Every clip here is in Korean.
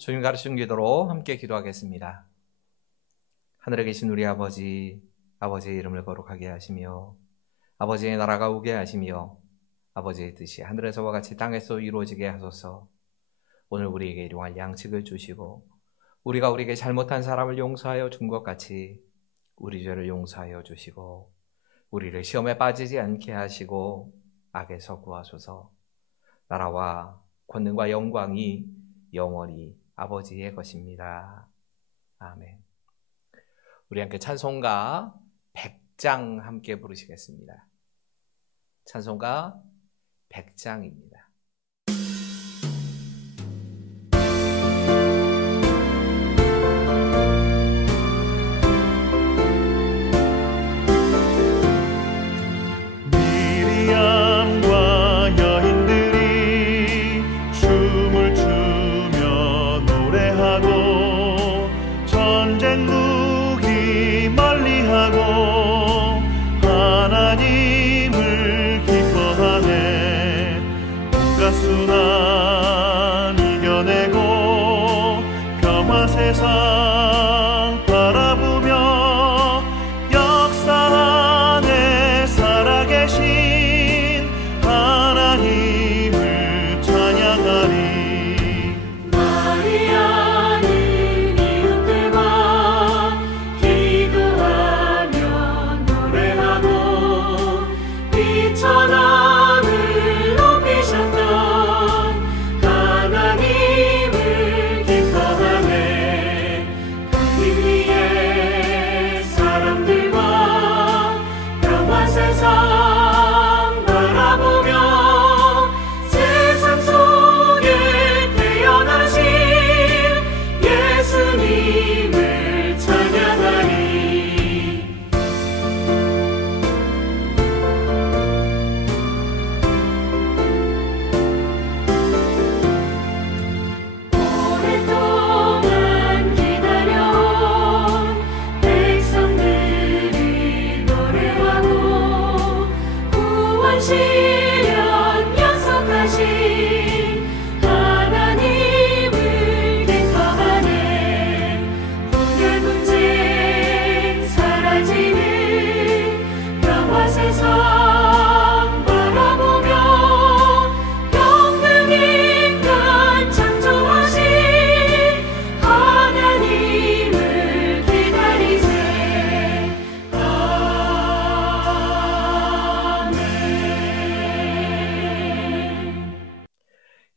주님 가르치는 기도로 함께 기도하겠습니다. 하늘에 계신 우리 아버지, 아버지의 이름을 거룩하게 하시며 아버지의 나라가 오게 하시며 아버지의 뜻이 하늘에서와 같이 땅에서 이루어지게 하소서. 오늘 우리에게 일용할 양식을 주시고 우리가 우리에게 잘못한 사람을 용서하여 준 것 같이 우리 죄를 용서하여 주시고 우리를 시험에 빠지지 않게 하시고 악에서 구하소서. 나라와 권능과 영광이 영원히 아버지의 것입니다. 아멘. 우리 함께 찬송가 100장 함께 부르시겠습니다. 찬송가 100장입니다.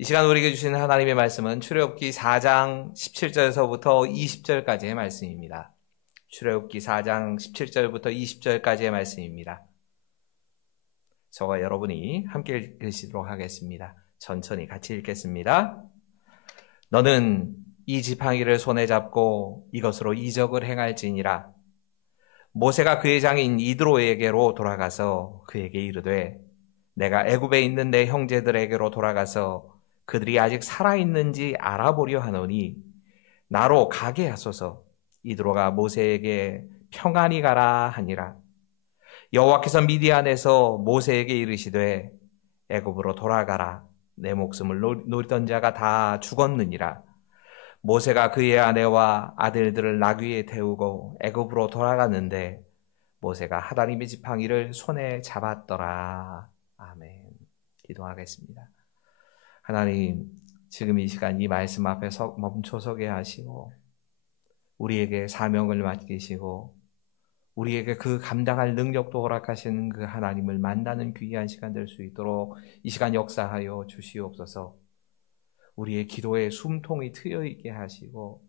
이 시간 우리에게 주시는 하나님의 말씀은 출애굽기 4장 17절에서부터 20절까지의 말씀입니다. 출애굽기 4장 17절부터 20절까지의 말씀입니다. 저와 여러분이 함께 읽으시도록 하겠습니다. 천천히 같이 읽겠습니다. 너는 이 지팡이를 손에 잡고 이것으로 이적을 행할지니라. 모세가 그의 장인 이드로에게로 돌아가서 그에게 이르되 내가 애굽에 있는 내 형제들에게로 돌아가서 그들이 아직 살아있는지 알아보려 하노니 나로 가게 하소서. 이드로가 모세에게 평안히 가라 하니라. 여호와께서 미디안에서 모세에게 이르시되 애굽으로 돌아가라. 내 목숨을 노리던 자가 다 죽었느니라. 모세가 그의 아내와 아들들을 나귀에 태우고 애굽으로 돌아갔는데 모세가 하나님의 지팡이를 손에 잡았더라. 아멘. 기도하겠습니다. 하나님, 지금 이 시간 이 말씀 앞에 멈춰서게 하시고 우리에게 사명을 맡기시고 우리에게 그 감당할 능력도 허락하시는 그 하나님을 만나는 귀한 시간 될 수 있도록 이 시간 역사하여 주시옵소서. 우리의 기도에 숨통이 트여있게 하시고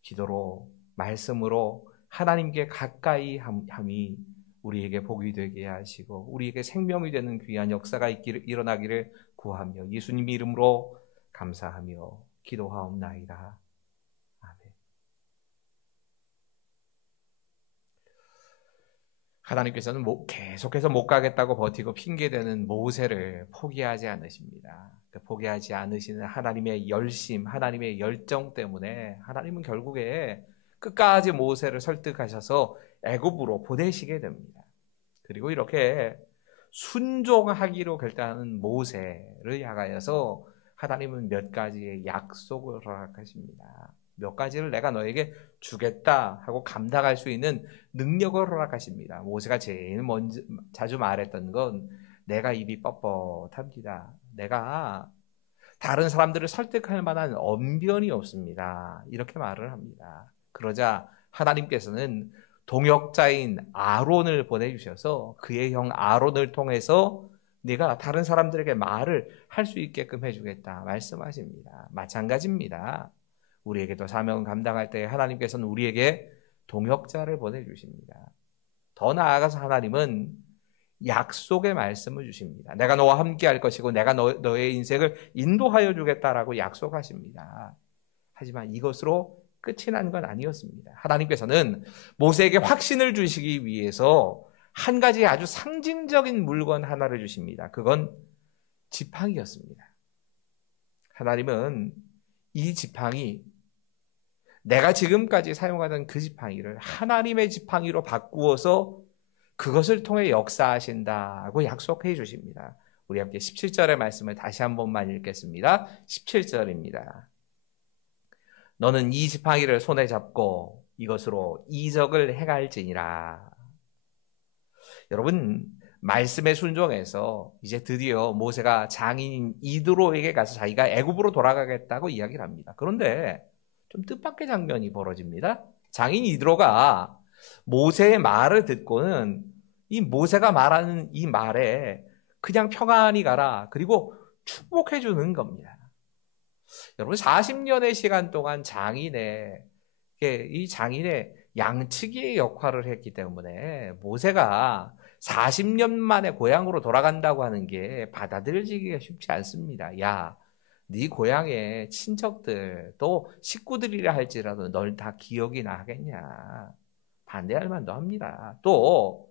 기도로 말씀으로 하나님께 가까이 함이 우리에게 복이 되게 하시고 우리에게 생명이 되는 귀한 역사가 일어나기를 구하며 예수님 이름으로 감사하며 기도하옵나이다. 아멘. 하나님께서는 계속해서 못 가겠다고 버티고 핑계대는 모세를 포기하지 않으십니다. 포기하지 않으시는 하나님의 열심, 하나님의 열정 때문에 하나님은 결국에 끝까지 모세를 설득하셔서 애굽으로 보내시게 됩니다. 그리고 이렇게 순종하기로 결단하는 모세를 향하여서 하나님은 몇 가지의 약속을 허락하십니다. 몇 가지를 내가 너에게 주겠다 하고 감당할 수 있는 능력을 허락하십니다. 모세가 제일 먼저 자주 말했던 건 내가 입이 뻣뻣합니다. 내가 다른 사람들을 설득할 만한 언변이 없습니다. 이렇게 말을 합니다. 그러자 하나님께서는 동역자인 아론을 보내주셔서 그의 형 아론을 통해서 네가 다른 사람들에게 말을 할 수 있게끔 해주겠다 말씀하십니다. 마찬가지입니다. 우리에게도 사명을 감당할 때 하나님께서는 우리에게 동역자를 보내주십니다. 더 나아가서 하나님은 약속의 말씀을 주십니다. 내가 너와 함께 할 것이고 내가 너의 인생을 인도하여 주겠다라고 약속하십니다. 하지만 이것으로 끝이 난 건 아니었습니다. 하나님께서는 모세에게 확신을 주시기 위해서 한 가지 아주 상징적인 물건 하나를 주십니다. 그건 지팡이였습니다. 하나님은 이 지팡이, 내가 지금까지 사용하던 그 지팡이를 하나님의 지팡이로 바꾸어서 그것을 통해 역사하신다고 약속해 주십니다. 우리 함께 17절의 말씀을 다시 한 번만 읽겠습니다. 17절입니다. 너는 이 지팡이를 손에 잡고 이것으로 이적을 행할지니라. 여러분, 말씀에 순종해서 이제 드디어 모세가 장인인 이드로에게 가서 자기가 애굽으로 돌아가겠다고 이야기를 합니다. 그런데 좀 뜻밖의 장면이 벌어집니다. 장인 이드로가 모세의 말을 듣고는 이 모세가 말하는 이 말에 그냥 평안히 가라, 그리고 축복해 주는 겁니다. 여러분, 40년의 시간 동안 이 장인의 양치기의 역할을 했기 때문에 모세가 40년 만에 고향으로 돌아간다고 하는 게 받아들여지기가 쉽지 않습니다. 야, 네 고향의 친척들 또 식구들이라 할지라도 널 다 기억이나 하겠냐, 반대할 만도 합니다. 또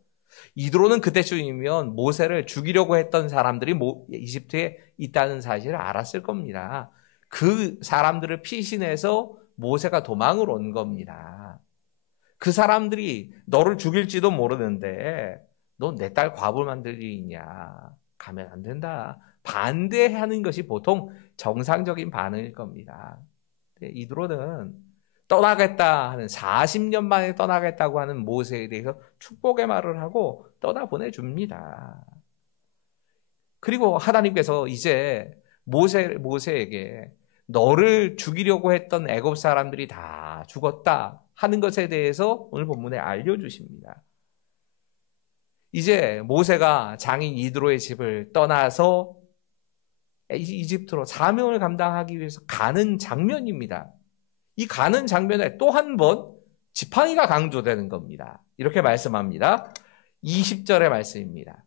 이드로는 그때쯤이면 모세를 죽이려고 했던 사람들이 이집트에 있다는 사실을 알았을 겁니다. 그 사람들을 피신해서 모세가 도망을 온 겁니다. 그 사람들이 너를 죽일지도 모르는데 너 내 딸 과부 만들 일이 있냐, 가면 안 된다, 반대하는 것이 보통 정상적인 반응일 겁니다. 이드로는 떠나겠다 하는, 40년 만에 떠나겠다고 하는 모세에 대해서 축복의 말을 하고 떠나보내줍니다. 그리고 하나님께서 이제 모세에게 너를 죽이려고 했던 애굽 사람들이 다 죽었다 하는 것에 대해서 오늘 본문에 알려주십니다. 이제 모세가 장인 이드로의 집을 떠나서 이집트로 사명을 감당하기 위해서 가는 장면입니다. 이 가는 장면에 또 한 번 지팡이가 강조되는 겁니다. 이렇게 말씀합니다. 20절의 말씀입니다.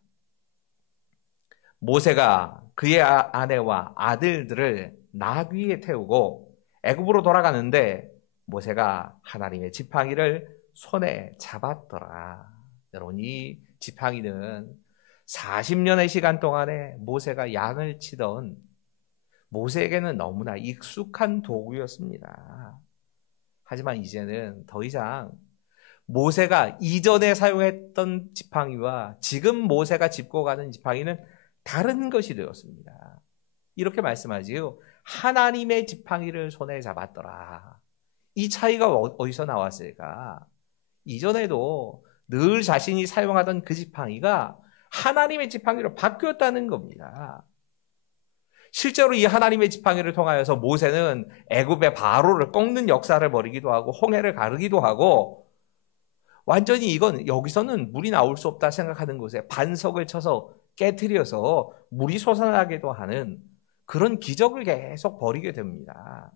모세가 그의 아내와 아들들을 나귀에 태우고 애굽으로 돌아가는데 모세가 하나님의 지팡이를 손에 잡았더라. 여러분, 이 지팡이는 40년의 시간 동안에 모세가 양을 치던 모세에게는 너무나 익숙한 도구였습니다. 하지만 이제는 더 이상 모세가 이전에 사용했던 지팡이와 지금 모세가 짚고 가는 지팡이는 다른 것이 되었습니다. 이렇게 말씀하지요. 하나님의 지팡이를 손에 잡았더라. 이 차이가 어디서 나왔을까? 이전에도 늘 자신이 사용하던 그 지팡이가 하나님의 지팡이로 바뀌었다는 겁니다. 실제로 이 하나님의 지팡이를 통하여서 모세는 애굽의 바로를 꺾는 역사를 벌이기도 하고 홍해를 가르기도 하고, 완전히 이건 여기서는 물이 나올 수 없다 생각하는 곳에 반석을 쳐서 깨트려서 물이 솟아나기도 하는 그런 기적을 계속 벌이게 됩니다.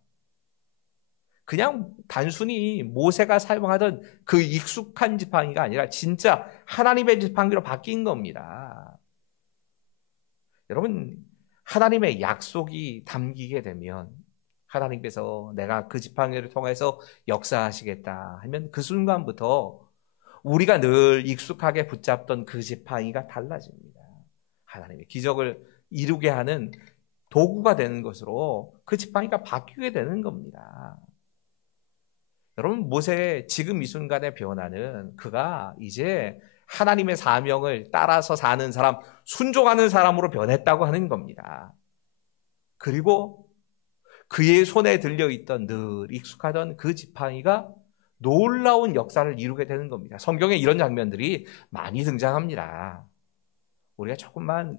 그냥 단순히 모세가 사용하던 그 익숙한 지팡이가 아니라 진짜 하나님의 지팡이로 바뀐 겁니다. 여러분, 하나님의 약속이 담기게 되면 하나님께서 내가 그 지팡이를 통해서 역사하시겠다 하면 그 순간부터 우리가 늘 익숙하게 붙잡던 그 지팡이가 달라집니다. 하나님의 기적을 이루게 하는 도구가 되는 것으로 그 지팡이가 바뀌게 되는 겁니다. 여러분, 모세의 지금 이 순간의 변화는 그가 이제 하나님의 사명을 따라서 사는 사람, 순종하는 사람으로 변했다고 하는 겁니다. 그리고 그의 손에 들려있던 늘 익숙하던 그 지팡이가 놀라운 역사를 이루게 되는 겁니다. 성경에 이런 장면들이 많이 등장합니다. 우리가 조금만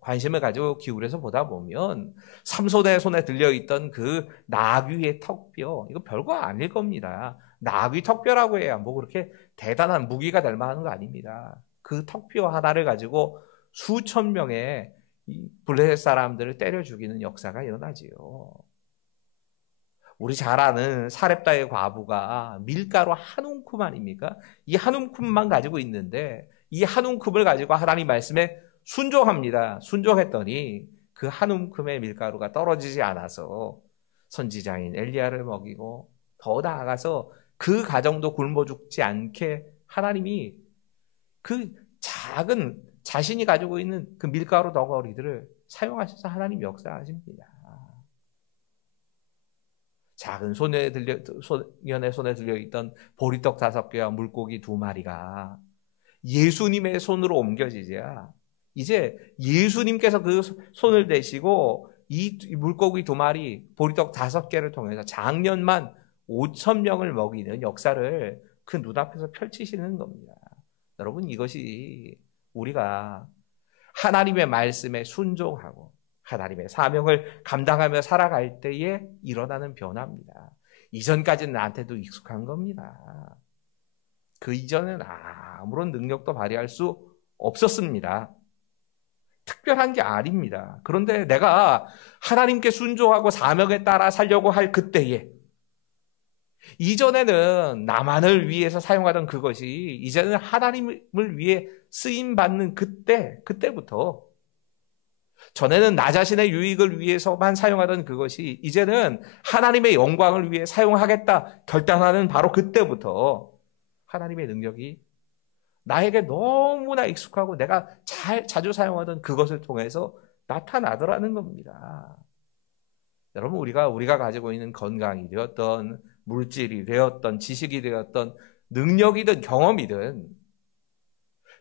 관심을 가지고 기울여서 보다 보면 삼손의 손에 들려있던 그 나귀의 턱뼈, 이거 별거 아닐 겁니다. 나귀 턱뼈라고 해야 뭐 그렇게 대단한 무기가 될 만한 거 아닙니다. 그 턱뼈 하나를 가지고 수천 명의 블레셋 사람들을 때려 죽이는 역사가 일어나지요. 우리 잘 아는 사렙다의 과부가 밀가루 한 움큼 아닙니까? 이 한 움큼만 가지고 있는데 이 한 움큼을 가지고 하나님 말씀에 순종합니다. 순종했더니 그 한 움큼의 밀가루가 떨어지지 않아서 선지자인 엘리야를 먹이고 더 나아가서 그 가정도 굶어 죽지 않게 하나님이 그 작은 자신이 가지고 있는 그 밀가루 덩어리들을 사용하셔서 하나님 역사하십니다. 작은 소년의 손에 들려있던 보리떡 5개와 물고기 2마리가 예수님의 손으로 옮겨지자 이제 예수님께서 그 손을 대시고 이 물고기 2마리, 보리떡 5개를 통해서 작년만 5,000명을 먹이는 역사를 그 눈앞에서 펼치시는 겁니다. 여러분, 이것이 우리가 하나님의 말씀에 순종하고 하나님의 사명을 감당하며 살아갈 때에 일어나는 변화입니다. 이전까지는 나한테도 익숙한 겁니다. 그 이전에는 아무런 능력도 발휘할 수 없었습니다. 특별한 게 아닙니다. 그런데 내가 하나님께 순종하고 사명에 따라 살려고 할 그때에 이전에는 나만을 위해서 사용하던 그것이 이제는 하나님을 위해 쓰임받는 그때부터 전에는 나 자신의 유익을 위해서만 사용하던 그것이 이제는 하나님의 영광을 위해 사용하겠다 결단하는 바로 그때부터 하나님의 능력이 나에게 너무나 익숙하고 내가 자주 사용하던 그것을 통해서 나타나더라는 겁니다. 여러분, 우리가 가지고 있는 건강이 되었던 물질이 되었던 지식이 되었던 능력이든 경험이든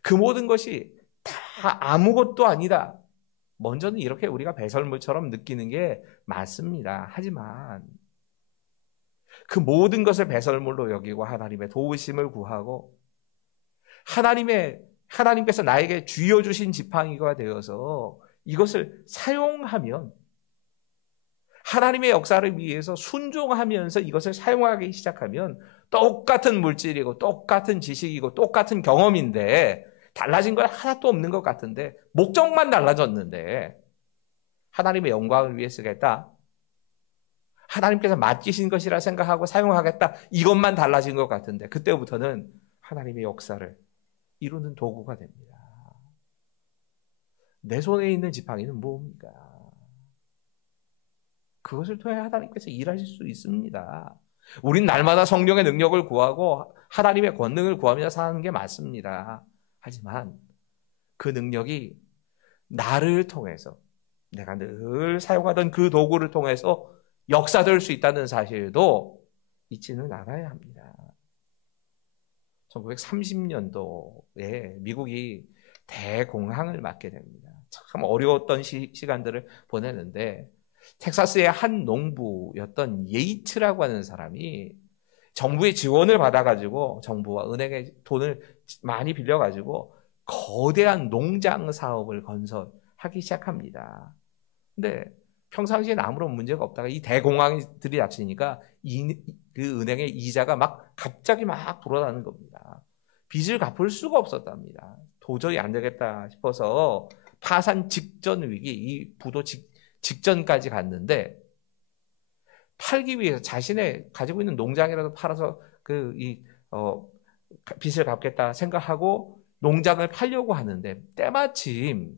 그 모든 것이 다 아무것도 아니다. 먼저는 이렇게 우리가 배설물처럼 느끼는 게 맞습니다. 하지만 그 모든 것을 배설물로 여기고 하나님의 도우심을 구하고 하나님께서 나에게 쥐어주신 지팡이가 되어서 이것을 사용하면 하나님의 역사를 위해서 순종하면서 이것을 사용하기 시작하면 똑같은 물질이고 똑같은 지식이고 똑같은 경험인데 달라진 건 하나도 없는 것 같은데 목적만 달라졌는데 하나님의 영광을 위해 쓰겠다. 하나님께서 맡기신 것이라 생각하고 사용하겠다. 이것만 달라진 것 같은데 그때부터는 하나님의 역사를 이루는 도구가 됩니다. 내 손에 있는 지팡이는 뭡니까? 그것을 통해 하나님께서 일하실 수 있습니다. 우린 날마다 성령의 능력을 구하고 하나님의 권능을 구하며 사는 게 맞습니다. 하지만 그 능력이 나를 통해서 내가 늘 사용하던 그 도구를 통해서 역사될 수 있다는 사실도 잊지는 않아야 합니다. 1930년도에 미국이 대공황을 맞게 됩니다. 참 어려웠던 시간들을 보내는데 텍사스의 한 농부였던 예이츠라고 하는 사람이 정부의 지원을 받아가지고 정부와 은행에 돈을 많이 빌려가지고 거대한 농장 사업을 건설하기 시작합니다. 근데 평상시에는 아무런 문제가 없다가 이 대공황이 들이닥치니까 그 은행의 이자가 갑자기 불어나는 겁니다. 빚을 갚을 수가 없었답니다. 도저히 안 되겠다 싶어서 파산 직전 위기, 이 부도 직전까지 갔는데 팔기 위해서 자신의 가지고 있는 농장이라도 팔아서 빚을 갚겠다 생각하고 농장을 팔려고 하는데 때마침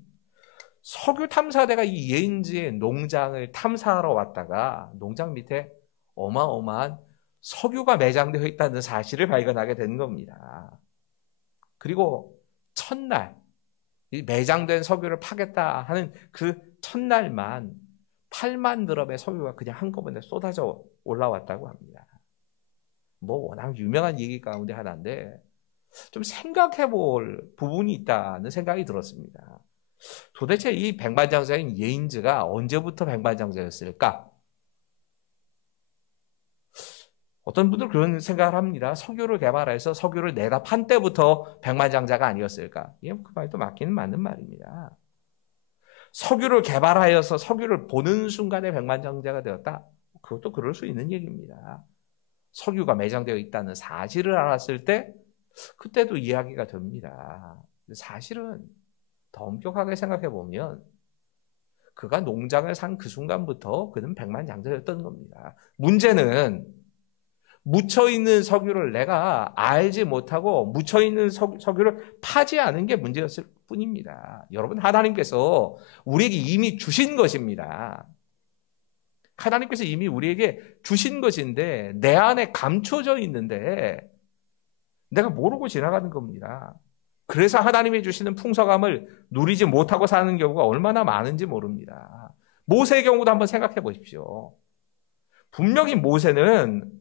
석유 탐사대가 이 예인지의 농장을 탐사하러 왔다가 농장 밑에 어마어마한 석유가 매장되어 있다는 사실을 발견하게 된 겁니다. 그리고 첫날 이 매장된 석유를 파겠다 하는 그 첫날만 8만 드럼의 석유가 그냥 한꺼번에 쏟아져 올라왔다고 합니다. 워낙 유명한 얘기 가운데 하나인데 좀 생각해 볼 부분이 있다는 생각이 들었습니다. 도대체 이 백만장자인 예인즈가 언제부터 백만장자였을까? 어떤 분들 그런 생각을 합니다. 석유를 개발해서 석유를 내다 판 때부터 백만장자가 아니었을까? 예, 그 말도 맞기는 맞는 말입니다. 석유를 개발하여서 석유를 보는 순간에 백만장자가 되었다? 그것도 그럴 수 있는 얘기입니다. 석유가 매장되어 있다는 사실을 알았을 때 그때도 이야기가 됩니다. 사실은 더 엄격하게 생각해 보면 그가 농장을 산 그 순간부터 그는 백만장자였던 겁니다. 문제는 묻혀있는 석유를 내가 알지 못하고 묻혀있는 석유를 파지 않은 게 문제였을 뿐입니다. 여러분, 하나님께서 우리에게 이미 주신 것입니다. 하나님께서 이미 우리에게 주신 것인데 내 안에 감춰져 있는데 내가 모르고 지나가는 겁니다. 그래서 하나님이 주시는 풍성함을 누리지 못하고 사는 경우가 얼마나 많은지 모릅니다. 모세의 경우도 한번 생각해 보십시오. 분명히 모세는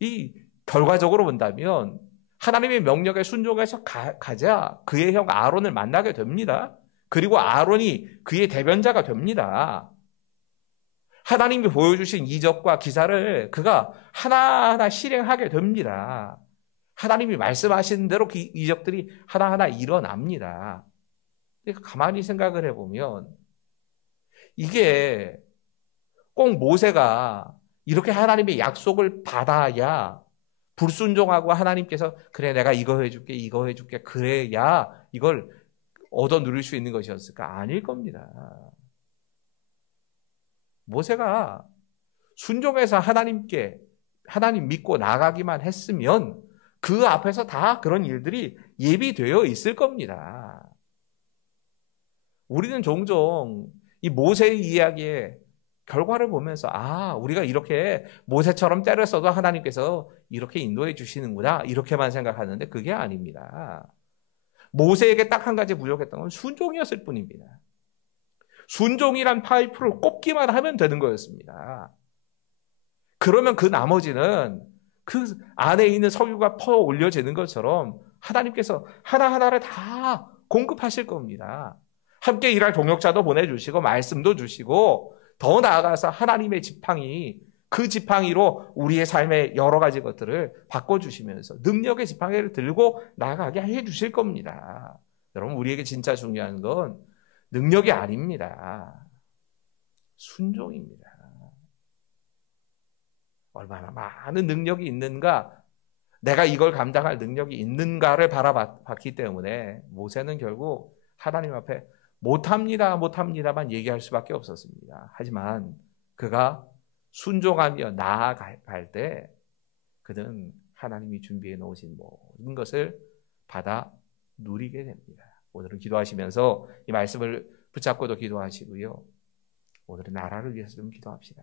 이 결과적으로 본다면 하나님의 명령에 순종해서 가자 그의 형 아론을 만나게 됩니다. 그리고 아론이 그의 대변자가 됩니다. 하나님이 보여주신 이적과 기사를 그가 하나하나 실행하게 됩니다. 하나님이 말씀하신 대로 그 이적들이 하나하나 일어납니다. 가만히 생각을 해보면 이게 꼭 모세가 이렇게 하나님의 약속을 받아야 불순종하고 하나님께서 그래 내가 이거 해줄게 이거 해줄게 그래야 이걸 얻어 누릴 수 있는 것이었을까? 아닐 겁니다. 모세가 순종해서 하나님 믿고 나가기만 했으면 그 앞에서 다 그런 일들이 예비되어 있을 겁니다. 우리는 종종 이 모세의 이야기에 결과를 보면서 우리가 이렇게 모세처럼 때렸어도 하나님께서 이렇게 인도해 주시는구나 이렇게만 생각하는데 그게 아닙니다. 모세에게 딱 한 가지 부족했던 건 순종이었을 뿐입니다. 순종이란 파이프를 꼽기만 하면 되는 거였습니다. 그러면 그 나머지는 그 안에 있는 석유가 퍼 올려지는 것처럼 하나님께서 하나하나를 다 공급하실 겁니다. 함께 일할 동역자도 보내주시고 말씀도 주시고 더 나아가서 하나님의 지팡이 그 지팡이로 우리의 삶의 여러 가지 것들을 바꿔주시면서 능력의 지팡이를 들고 나아가게 해주실 겁니다. 여러분 우리에게 진짜 중요한 건 능력이 아닙니다. 순종입니다. 얼마나 많은 능력이 있는가 내가 이걸 감당할 능력이 있는가를 바라봤기 때문에 모세는 결국 하나님 앞에 못합니다만 얘기할 수밖에 없었습니다. 하지만 그가 순종하며 나아갈 때 그는 하나님이 준비해 놓으신 모든 것을 받아 누리게 됩니다. 오늘은 기도하시면서 이 말씀을 붙잡고도 기도하시고요. 오늘은 나라를 위해서 좀 기도합시다.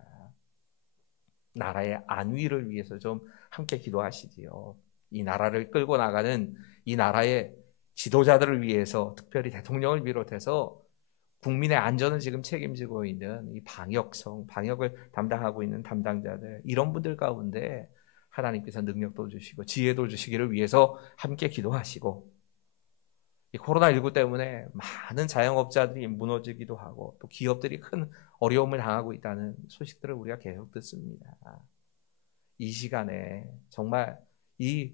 나라의 안위를 위해서 좀 함께 기도하시지요. 이 나라를 끌고 나가는 이 나라의 지도자들을 위해서 특별히 대통령을 비롯해서 국민의 안전을 지금 책임지고 있는 이 방역을 담당하고 있는 담당자들 이런 분들 가운데 하나님께서 능력도 주시고 지혜도 주시기를 위해서 함께 기도하시고 이 코로나19 때문에 많은 자영업자들이 무너지기도 하고 또 기업들이 큰 어려움을 당하고 있다는 소식들을 우리가 계속 듣습니다. 이 시간에 정말 이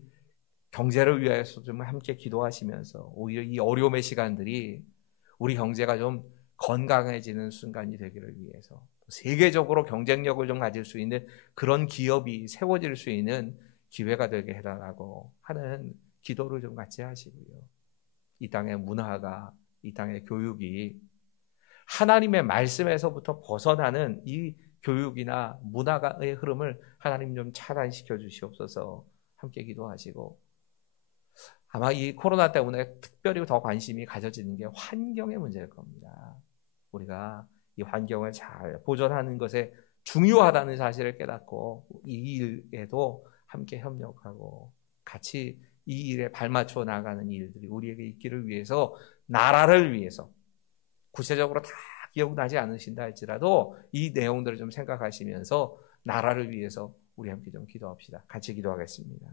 경제를 위해서 좀 함께 기도하시면서 오히려 이 어려움의 시간들이 우리 경제가 좀 건강해지는 순간이 되기를 위해서 세계적으로 경쟁력을 좀 가질 수 있는 그런 기업이 세워질 수 있는 기회가 되게 해달라고 하는 기도를 좀 같이 하시고요. 이 땅의 문화가, 이 땅의 교육이 하나님의 말씀에서부터 벗어나는 이 교육이나 문화의 흐름을 하나님 좀 차단시켜 주시옵소서 함께 기도하시고 아마 이 코로나 때문에 특별히 더 관심이 가져지는 게 환경의 문제일 겁니다. 우리가 이 환경을 잘 보존하는 것에 중요하다는 사실을 깨닫고 이 일에도 함께 협력하고 같이 이 일에 발맞춰 나가는 일들이 우리에게 있기를 위해서 나라를 위해서 구체적으로 다 기억나지 않으신다 할지라도 이 내용들을 좀 생각하시면서 나라를 위해서 우리 함께 좀 기도합시다. 같이 기도하겠습니다.